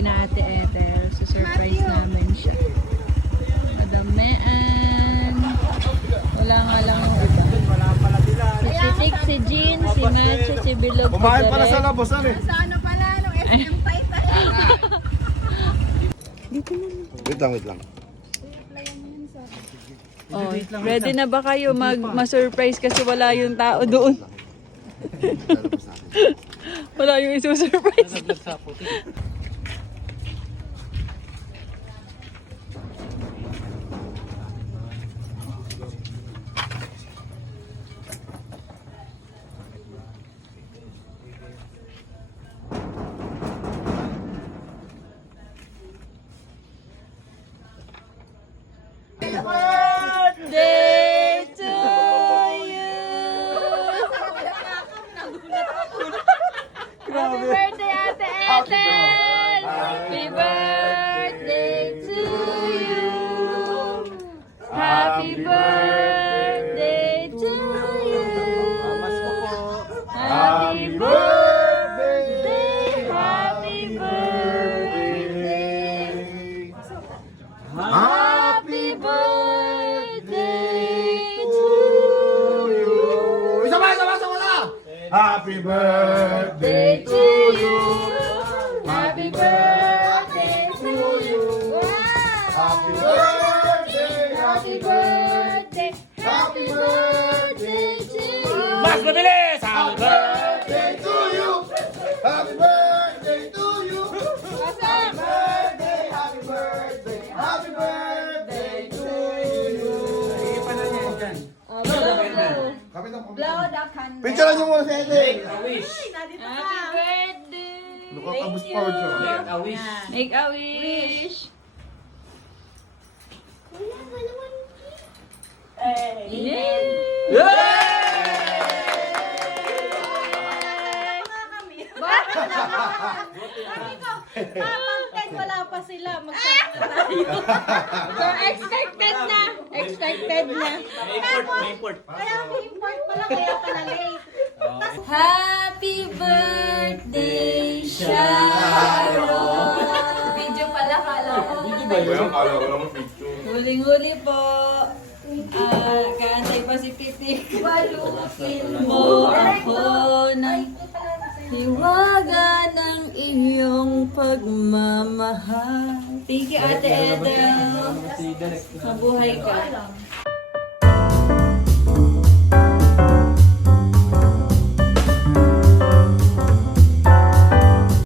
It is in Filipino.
kina Ate Ethel. Surprise namin siya. Madamian. Wala nga lang yung iba. Si Chitik, si Jean, si Macho, si Bilog. Kumain pala sa labosan eh. Sa ano pala, no? SM5 pala. Dito na. Wait lang. Oh, ready na ba kayo ma-surprise kasi wala yung tao doon? Wala yung isusurprise. Birthday to you! Happy birthday, Ate Ethel! Happy birthday to you! Happy birthday to you! Happy birthday! Happy birthday! Happy birthday to you! Happy birthday to you! Happy birthday to you! Happy birthday, Happy birthday! Happy birthday to you! Mas mabilis! Happy birthday to you. Happy birthday to you. Happy birthday, happy birthday, happy birthday to you. Kapit ang Blow the candle. Picturean niyo muna si Ethel. wish. Happy birthday! Nakakabos pa ako dyan. A wish. Make a wish! Yay! Kapag 10 wala pa sila, magsama na tayo. So, expected na! Expected na! May import. Kaya may import pala, kaya pala late. Happy birthday, Sharon! Video pala, kala ko. Kala ko naman picture. Huling-huli po. Kaantay pa si Pipi. Balukin mo ako ng hiwaga ng iyong pagmamahal. Thank you, Ate Ethel. Mabuhay ka.